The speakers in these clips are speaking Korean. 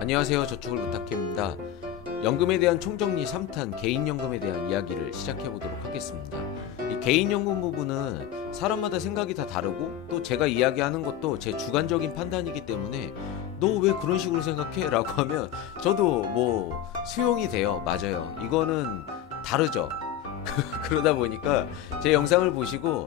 안녕하세요. 저축을 부탁해입니다. 연금에 대한 총정리 3탄 개인연금에 대한 이야기를 시작해보도록 하겠습니다. 이 개인연금 부분은 사람마다 생각이 다 다르고 또 제가 이야기하는 것도 제 주관적인 판단이기 때문에 너 왜 그런 식으로 생각해? 라고 하면 저도 뭐 수용이 돼요. 맞아요. 이거는 다르죠. 그러다 보니까 제 영상을 보시고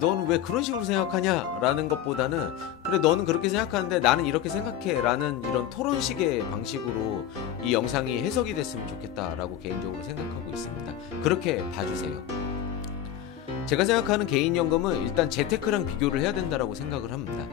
너는 왜 그런 식으로 생각하냐? 라는 것보다는 그래 너는 그렇게 생각하는데 나는 이렇게 생각해 라는 이런 토론식의 방식으로 이 영상이 해석이 됐으면 좋겠다 라고 개인적으로 생각하고 있습니다. 그렇게 봐주세요. 제가 생각하는 개인연금은 일단 재테크랑 비교를 해야 된다라고 생각을 합니다.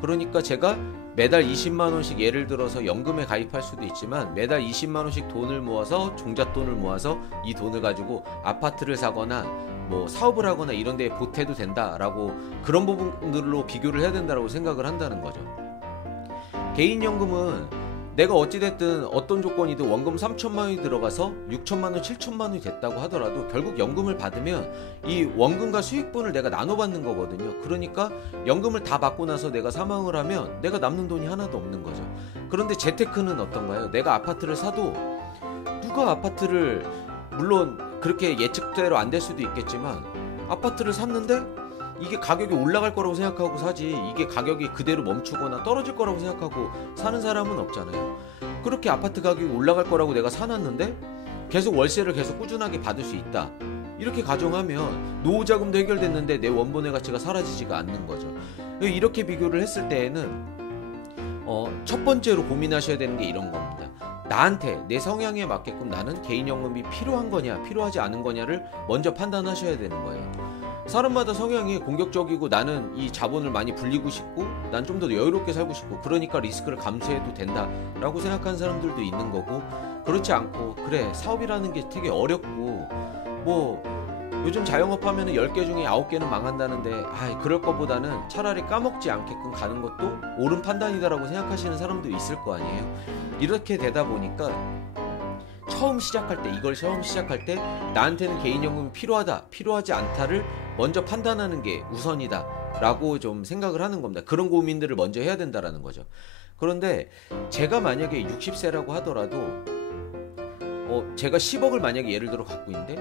그러니까 제가 매달 20만원씩 예를 들어서 연금에 가입할 수도 있지만 매달 20만원씩 돈을 모아서 종잣돈을 모아서 이 돈을 가지고 아파트를 사거나 뭐 사업을 하거나 이런 데에 보태도 된다라고 그런 부분들로 비교를 해야 된다라고 생각을 한다는 거죠. 개인연금은 내가 어찌됐든 어떤 조건이든 원금 3천만원이 들어가서 6천만원, 7천만원이 됐다고 하더라도 결국 연금을 받으면 이 원금과 수익분을 내가 나눠받는 거거든요. 그러니까 연금을 다 받고 나서 내가 사망을 하면 내가 남는 돈이 하나도 없는 거죠. 그런데 재테크는 어떤가요? 내가 아파트를 사도 누가 아파트를 물론 그렇게 예측대로 안 될 수도 있겠지만 아파트를 샀는데 이게 가격이 올라갈 거라고 생각하고 사지 이게 가격이 그대로 멈추거나 떨어질 거라고 생각하고 사는 사람은 없잖아요. 그렇게 아파트 가격이 올라갈 거라고 내가 사놨는데 계속 월세를 계속 꾸준하게 받을 수 있다. 이렇게 가정하면 노후자금도 해결됐는데 내 원본의 가치가 사라지지가 않는 거죠. 이렇게 비교를 했을 때에는 첫 번째로 고민하셔야 되는 게 이런 겁니다. 나한테 내 성향에 맞게끔 나는 개인연금이 필요한 거냐 필요하지 않은 거냐를 먼저 판단하셔야 되는 거예요. 사람마다 성향이 공격적이고 나는 이 자본을 많이 불리고 싶고 난 좀 더 여유롭게 살고 싶고 그러니까 리스크를 감수해도 된다 라고 생각하는 사람들도 있는 거고 그렇지 않고 그래 사업이라는 게 되게 어렵고 뭐 요즘 자영업 하면은 10개 중에 9개는 망한다는데 그럴 것보다는 차라리 까먹지 않게끔 가는 것도 옳은 판단이다라고 생각하시는 사람도 있을 거 아니에요. 이렇게 되다 보니까 처음 시작할 때 나한테는 개인연금이 필요하다 필요하지 않다를 먼저 판단하는 게 우선이다 라고 좀 생각을 하는 겁니다. 그런 고민들을 먼저 해야 된다라는 거죠. 그런데 제가 만약에 60세라고 하더라도 제가 10억을 만약에 예를 들어 갖고 있는데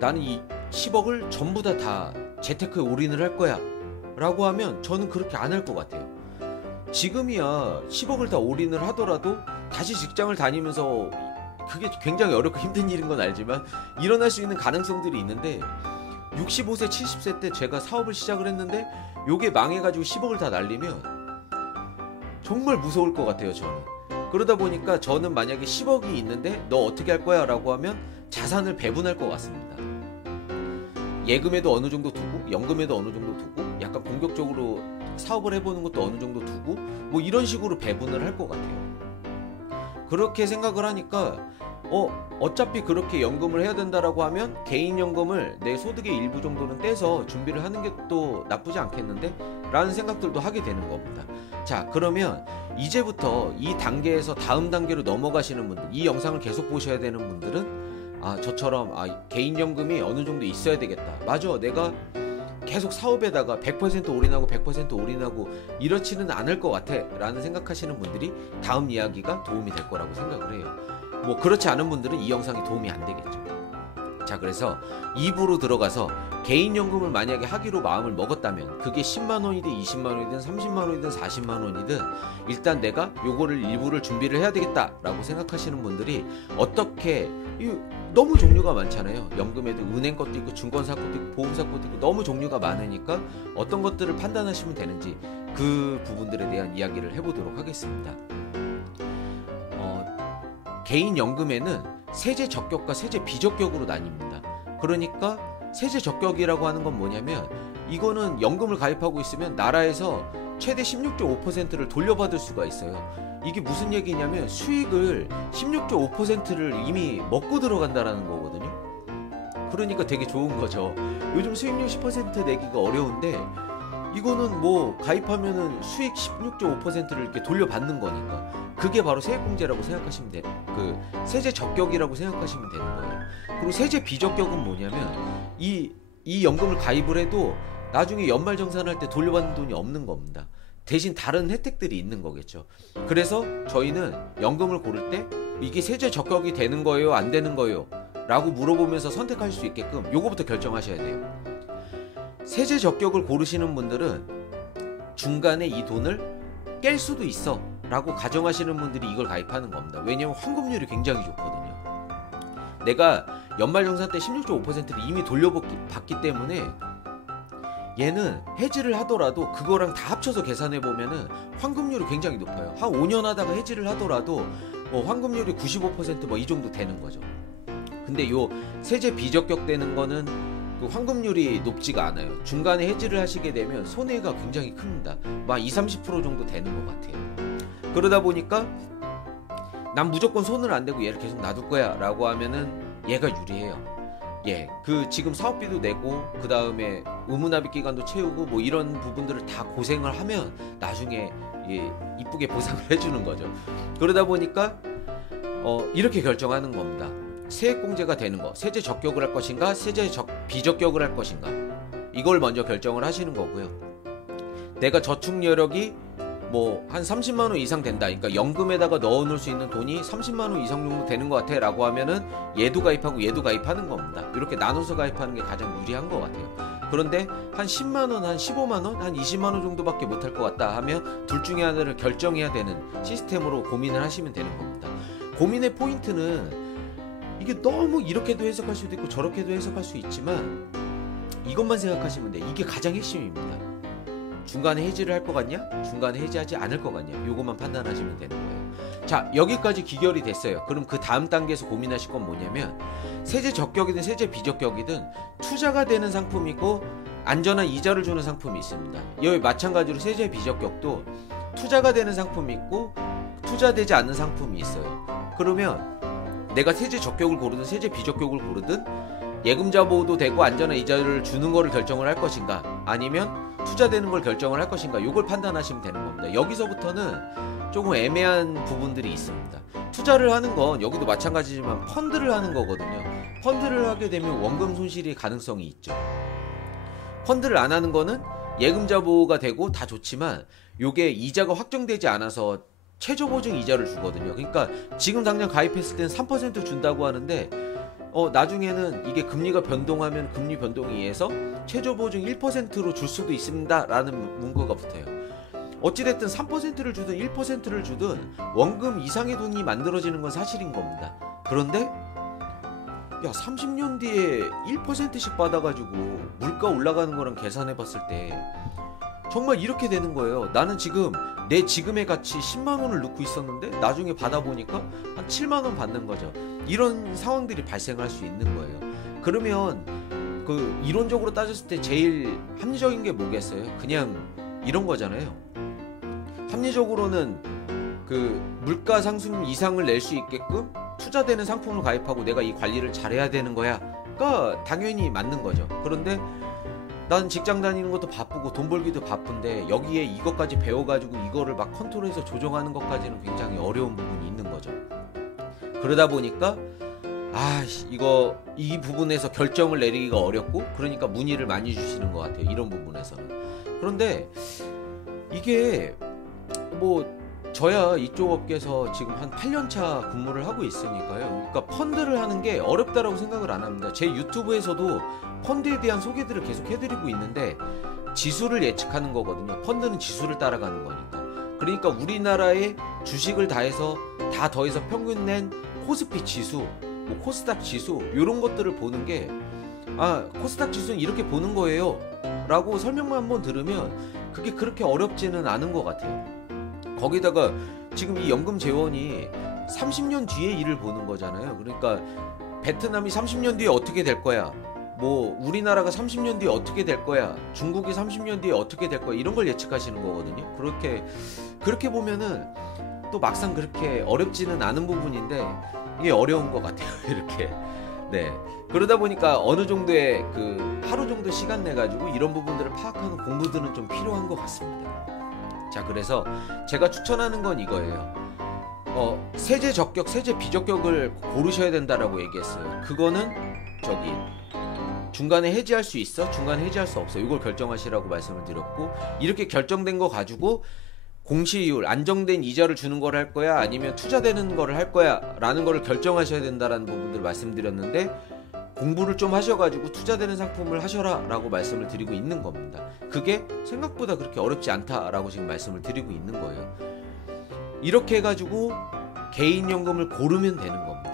나는 이 10억을 전부 다 재테크에 올인을 할 거야 라고 하면 저는 그렇게 안 할 것 같아요. 지금이야 10억을 다 올인을 하더라도 다시 직장을 다니면서 그게 굉장히 어렵고 힘든 일인 건 알지만 일어날 수 있는 가능성들이 있는데 65세 70세 때 제가 사업을 시작을 했는데 요게 망해가지고 10억을 다 날리면 정말 무서울 것 같아요. 저는 그러다 보니까 저는 만약에 10억이 있는데 너 어떻게 할 거야 라고 하면 자산을 배분할 것 같습니다. 예금에도 어느 정도 두고 연금에도 어느 정도 두고 약간 공격적으로 사업을 해보는 것도 어느 정도 두고 뭐 이런 식으로 배분을 할 것 같아요. 그렇게 생각을 하니까 어차피 그렇게 연금을 해야 된다라고 하면 개인연금을 내 소득의 일부 정도는 떼서 준비를 하는 게 또 나쁘지 않겠는데? 라는 생각들도 하게 되는 겁니다. 자, 그러면 이제부터 이 단계에서 다음 단계로 넘어가시는 분들, 이 영상을 계속 보셔야 되는 분들은 저처럼 개인연금이 어느 정도 있어야 되겠다. 맞아, 내가 계속 사업에다가 100% 올인하고 100% 올인하고 이렇지는 않을 것 같아 라는 생각하시는 분들이 다음 이야기가 도움이 될 거라고 생각을 해요. 뭐 그렇지 않은 분들은 이 영상이 도움이 안 되겠죠. 자, 그래서 2부로 들어가서 개인연금을 만약에 하기로 마음을 먹었다면 그게 10만원이든 20만원이든 30만원이든 40만원이든 일단 내가 요거를 일부를 준비를 해야 되겠다 라고 생각하시는 분들이 어떻게 너무 종류가 많잖아요. 연금에도 은행 것도 있고 증권사 것도 있고 보험사 것도 있고 너무 종류가 많으니까 어떤 것들을 판단하시면 되는지 그 부분들에 대한 이야기를 해보도록 하겠습니다. 개인연금에는 세제 적격과 세제 비적격으로 나뉩니다. 그러니까 세제 적격이라고 하는 건 뭐냐면 이거는 연금을 가입하고 있으면 나라에서 최대 16.5%를 돌려받을 수가 있어요. 이게 무슨 얘기냐면 수익을 16.5%를 이미 먹고 들어간다라는 거거든요. 그러니까 되게 좋은 거죠. 요즘 수익률 10% 내기가 어려운데 이거는 뭐 가입하면은 수익 16.5%를 이렇게 돌려받는 거니까 그게 바로 세액공제라고 생각하시면 돼요. 그 세제 적격이라고 생각하시면 되는 거예요. 그리고 세제 비적격은 뭐냐면 이 연금을 가입을 해도 나중에 연말정산할 때 돌려받는 돈이 없는 겁니다. 대신 다른 혜택들이 있는 거겠죠. 그래서 저희는 연금을 고를 때 이게 세제 적격이 되는 거예요, 안 되는 거예요? 라고 물어보면서 선택할 수 있게끔 요거부터 결정하셔야 돼요. 세제 적격을 고르시는 분들은 중간에 이 돈을 깰 수도 있어 라고 가정하시는 분들이 이걸 가입하는 겁니다. 왜냐면 환급률이 굉장히 좋거든요. 내가 연말정산 때 16.5%를 이미 돌려받기 때문에 얘는 해지를 하더라도 그거랑 다 합쳐서 계산해 보면은 환급률이 굉장히 높아요. 한 5년 하다가 해지를 하더라도 뭐 환급률이 95% 뭐 이 정도 되는 거죠. 근데 요 세제 비적격 되는 거는 그 환급률이 높지가 않아요. 중간에 해지를 하시게 되면 손해가 굉장히 큽니다. 막 20-30% 정도 되는 것 같아요. 그러다 보니까 난 무조건 손을 안 대고 얘를 계속 놔둘 거야 라고 하면은 얘가 유리해요. 예, 그 지금 사업비도 내고 그 다음에 의무납입 기간도 채우고 뭐 이런 부분들을 다 고생을 하면 나중에 예, 이쁘게 보상을 해주는 거죠. 그러다 보니까 이렇게 결정하는 겁니다. 세액공제가 되는 거, 세제 적격을 할 것인가, 세제 비적격을 할 것인가, 이걸 먼저 결정을 하시는 거고요. 내가 저축 여력이 뭐 한 30만원 이상 된다, 그러니까 연금에다가 넣어놓을 수 있는 돈이 30만원 이상 정도 되는 것 같아 라고 하면은 얘도 가입하고 얘도 가입하는 겁니다. 이렇게 나눠서 가입하는 게 가장 유리한 것 같아요. 그런데 한 10만원, 한 15만원, 한 20만원 정도밖에 못할 것 같다 하면 둘 중에 하나를 결정해야 되는 시스템으로 고민을 하시면 되는 겁니다. 고민의 포인트는 이게 너무 이렇게도 해석할 수도 있고 저렇게도 해석할 수 있지만 이것만 생각하시면 돼. 이게 가장 핵심입니다. 중간에 해지를 할 것 같냐? 중간에 해지하지 않을 것 같냐? 요것만 판단하시면 되는 거예요. 자, 여기까지 기결이 됐어요. 그럼 그 다음 단계에서 고민하실 건 뭐냐면 세제 적격이든 세제 비적격이든 투자가 되는 상품이 있고 안전한 이자를 주는 상품이 있습니다. 여기 마찬가지로 세제 비적격도 투자가 되는 상품이 있고 투자되지 않는 상품이 있어요. 그러면 내가 세제 적격을 고르든 세제 비적격을 고르든 예금자 보호도 되고 안전한 이자를 주는 거를 결정을 할 것인가, 아니면 투자되는 걸 결정을 할 것인가, 요걸 판단하시면 되는 겁니다. 여기서부터는 조금 애매한 부분들이 있습니다. 투자를 하는 건 여기도 마찬가지지만 펀드를 하는 거거든요. 펀드를 하게 되면 원금 손실의 가능성이 있죠. 펀드를 안 하는 거는 예금자 보호가 되고 다 좋지만 요게 이자가 확정되지 않아서 최저보증 이자를 주거든요. 그러니까 지금 당장 가입했을 때는 3% 준다고 하는데 나중에는 이게 금리가 변동하면 금리 변동에 의해서 최저보증 1%로 줄 수도 있습니다 라는 문구가 붙어요. 어찌됐든 3%를 주든 1%를 주든 원금 이상의 돈이 만들어지는 건 사실인 겁니다. 그런데 야, 30년 뒤에 1%씩 받아가지고 물가 올라가는 거랑 계산해 봤을 때 정말 이렇게 되는 거예요. 나는 지금 내 지금의 가치 10만원을 넣고 있었는데 나중에 받아보니까 한 7만원 받는 거죠. 이런 상황들이 발생할 수 있는 거예요. 그러면 그 이론적으로 따졌을 때 제일 합리적인 게 뭐겠어요? 그냥 이런 거잖아요. 합리적으로는 그 물가 상승 이상을 낼 수 있게끔 투자되는 상품을 가입하고 내가 이 관리를 잘해야 되는 거야가 당연히 맞는 거죠. 그런데 난 직장 다니는 것도 바쁘고 돈 벌기도 바쁜데 여기에 이것까지 배워가지고 이거를 막 컨트롤해서 조정하는 것까지는 굉장히 어려운 부분이 있는 거죠. 그러다 보니까 이 부분에서 결정을 내리기가 어렵고, 그러니까 문의를 많이 주시는 것 같아요. 이런 부분에서는. 그런데 이게 뭐 저야 이쪽 업계에서 지금 한 8년차 근무를 하고 있으니까요. 그러니까 펀드를 하는 게 어렵다라고 생각을 안 합니다. 제 유튜브에서도 펀드에 대한 소개들을 계속 해드리고 있는데 지수를 예측하는 거거든요. 펀드는 지수를 따라가는 거니까. 그러니까 우리나라의 주식을 다 더해서 평균 낸 코스피 지수, 뭐 코스닥 지수, 이런 것들을 보는 게 코스닥 지수는 이렇게 보는 거예요 라고 설명만 한번 들으면 그게 그렇게 어렵지는 않은 것 같아요. 거기다가 지금 이 연금 재원이 30년 뒤에 일을 보는 거잖아요. 그러니까 베트남이 30년 뒤에 어떻게 될 거야, 뭐 우리나라가 30년 뒤에 어떻게 될 거야, 중국이 30년 뒤에 어떻게 될 거야, 이런 걸 예측하시는 거거든요. 그렇게 보면은 또 막상 그렇게 어렵지는 않은 부분인데 이게 어려운 것 같아요. 이렇게. 네. 그러다 보니까 어느 정도의 그 하루 정도 시간 내 가지고 이런 부분들을 파악하는 공부들은 좀 필요한 것 같습니다. 자, 그래서 제가 추천하는 건 이거예요. 세제 적격, 세제 비적격을 고르셔야 된다라고 얘기했어요. 그거는 중간에 해지할 수 있어? 중간에 해지할 수 없어? 이걸 결정하시라고 말씀을 드렸고, 이렇게 결정된 거 가지고 공시이율, 안정된 이자를 주는 걸 할 거야? 아니면 투자되는 거를 할 거야? 라는 거를 결정하셔야 된다라는 부분들을 말씀드렸는데, 공부를 좀 하셔가지고 투자되는 상품을 하셔라 라고 말씀을 드리고 있는 겁니다. 그게 생각보다 그렇게 어렵지 않다라고 지금 말씀을 드리고 있는 거예요. 이렇게 해가지고 개인연금을 고르면 되는 겁니다.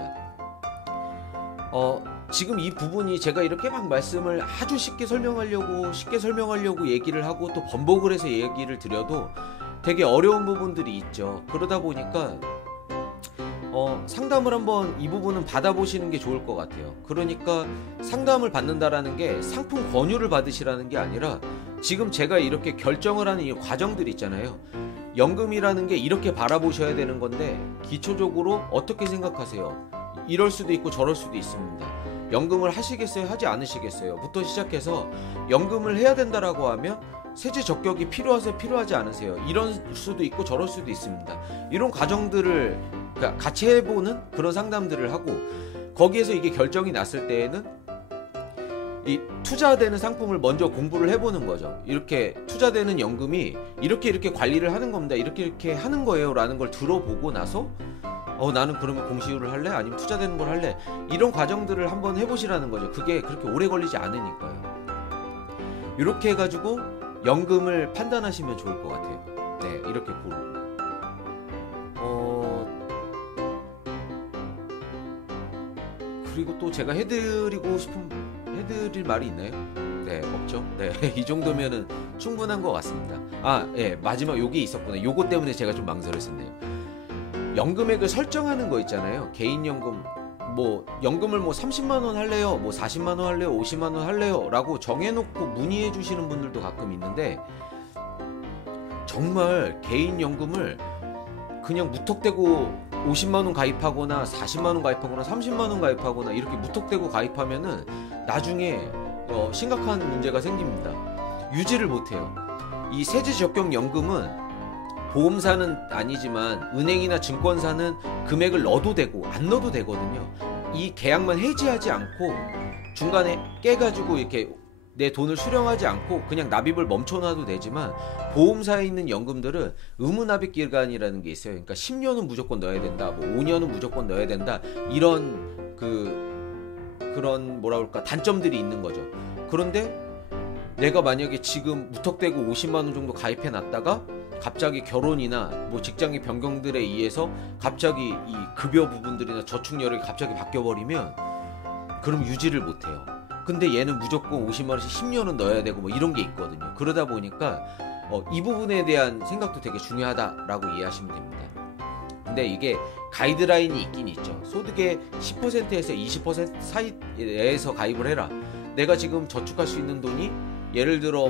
지금 이 부분이 제가 이렇게 막 말씀을 아주 쉽게 설명하려고 얘기를 하고 또 번복을 해서 얘기를 드려도 되게 어려운 부분들이 있죠. 그러다 보니까 상담을 한번 이 부분은 받아보시는 게 좋을 것 같아요. 그러니까 상담을 받는다라는 게 상품 권유를 받으시라는 게 아니라 지금 제가 이렇게 결정을 하는 이 과정들 있잖아요. 연금이라는 게 이렇게 바라보셔야 되는 건데 기초적으로 어떻게 생각하세요? 이럴 수도 있고 저럴 수도 있습니다. 연금을 하시겠어요? 하지 않으시겠어요? 부터 시작해서 연금을 해야 된다라고 하면 세제 적격이 필요하세요? 필요하지 않으세요? 이럴 수도 있고 저럴 수도 있습니다. 이런 과정들을 같이 해보는 그런 상담들을 하고, 거기에서 이게 결정이 났을 때에는 이 투자되는 상품을 먼저 공부를 해보는 거죠. 이렇게 투자되는 연금이 이렇게 관리를 하는 겁니다. 이렇게 하는 거예요 라는 걸 들어보고 나서 나는 그러면 공시이율을 할래? 아니면 투자되는 걸 할래? 이런 과정들을 한번 해보시라는 거죠. 그게 그렇게 오래 걸리지 않으니까요. 이렇게 해가지고 연금을 판단하시면 좋을 것 같아요. 네, 이렇게 고르고. 그리고 또 제가 해드릴 말이 있나요? 네, 없죠. 네, 이 정도면은 충분한 것 같습니다. 예, 마지막 요게 있었구나. 요거 때문에 제가 좀 망설였었네요. 연금액을 설정하는 거 있잖아요. 개인연금, 연금을 30만원 할래요? 40만원 할래요? 50만원 할래요? 라고 정해놓고 문의해 주시는 분들도 가끔 있는데, 정말 개인연금을 그냥 무턱대고 50만원 가입하거나 40만원 가입하거나 30만원 가입하거나 이렇게 무턱대고 가입하면은 나중에 심각한 문제가 생깁니다. 유지를 못해요. 이 세제 적격 연금은 보험사는 아니지만 은행이나 증권사는 금액을 넣어도 되고 안 넣어도 되거든요. 이 계약만 해지하지 않고 중간에 깨가지고 이렇게 내 돈을 수령하지 않고 그냥 납입을 멈춰놔도 되지만, 보험사에 있는 연금들은 의무납입 기간이라는 게 있어요. 그러니까 10년은 무조건 넣어야 된다, 5년은 무조건 넣어야 된다, 이런 그런 단점들이 있는 거죠. 그런데 내가 만약에 지금 무턱대고 50만원 정도 가입해 놨다가 갑자기 결혼이나 직장의 변경들에 의해서 갑자기 이 급여 부분들이나 저축 여력이 갑자기 바뀌어버리면 그럼 유지를 못해요. 근데 얘는 무조건 50만원씩 10년은 넣어야 되고 이런 게 있거든요. 그러다 보니까 이 부분에 대한 생각도 되게 중요하다라고 이해하시면 됩니다. 근데 이게 가이드라인이 있긴 있죠. 소득의 10%에서 20% 사이에서 가입을 해라. 내가 지금 저축할 수 있는 돈이 예를 들어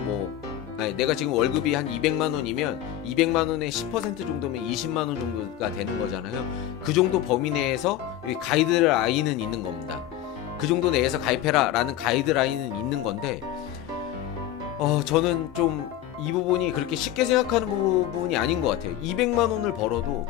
내가 지금 월급이 한 200만원이면 200만원의 10% 정도면 20만원 정도가 되는 거잖아요. 그 정도 범위 내에서 가이드라인은 있는 겁니다. 그 정도 내에서 가입해라 라는 가이드라인은 있는 건데, 저는 좀 이 부분이 그렇게 쉽게 생각하는 부분이 아닌 것 같아요. 200만원을 벌어도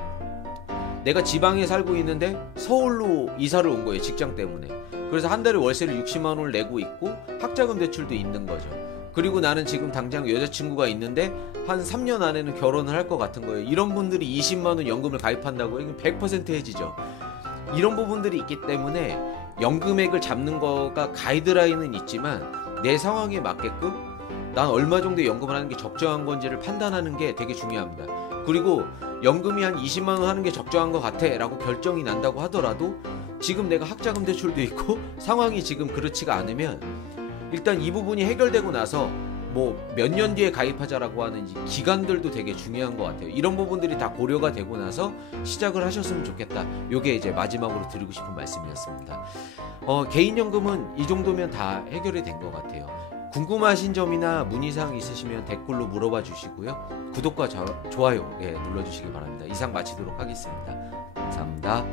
내가 지방에 살고 있는데 서울로 이사를 온 거예요. 직장 때문에. 그래서 한 달에 월세를 60만원을 내고 있고 학자금 대출도 있는 거죠. 그리고 나는 지금 당장 여자친구가 있는데 한 3년 안에는 결혼을 할 것 같은 거예요. 이런 분들이 20만원 연금을 가입한다고 이건 100% 해지죠. 이런 부분들이 있기 때문에 연금액을 잡는 거가 가이드라인은 있지만 내 상황에 맞게끔 난 얼마 정도의 연금을 하는 게 적정한 건지를 판단하는 게 되게 중요합니다. 그리고 연금이 한 20만원 하는 게 적정한 것 같아 라고 결정이 난다고 하더라도 지금 내가 학자금 대출도 있고 상황이 지금 그렇지가 않으면 일단 이 부분이 해결되고 나서 몇 년 뒤에 가입하자라고 하는 이 기간들도 되게 중요한 것 같아요. 이런 부분들이 다 고려가 되고 나서 시작을 하셨으면 좋겠다. 요게 이제 마지막으로 드리고 싶은 말씀이었습니다. 개인연금은 이 정도면 다 해결이 된 것 같아요. 궁금하신 점이나 문의사항 있으시면 댓글로 물어봐 주시고요. 구독과 좋아요 눌러주시기 바랍니다. 이상 마치도록 하겠습니다. 감사합니다.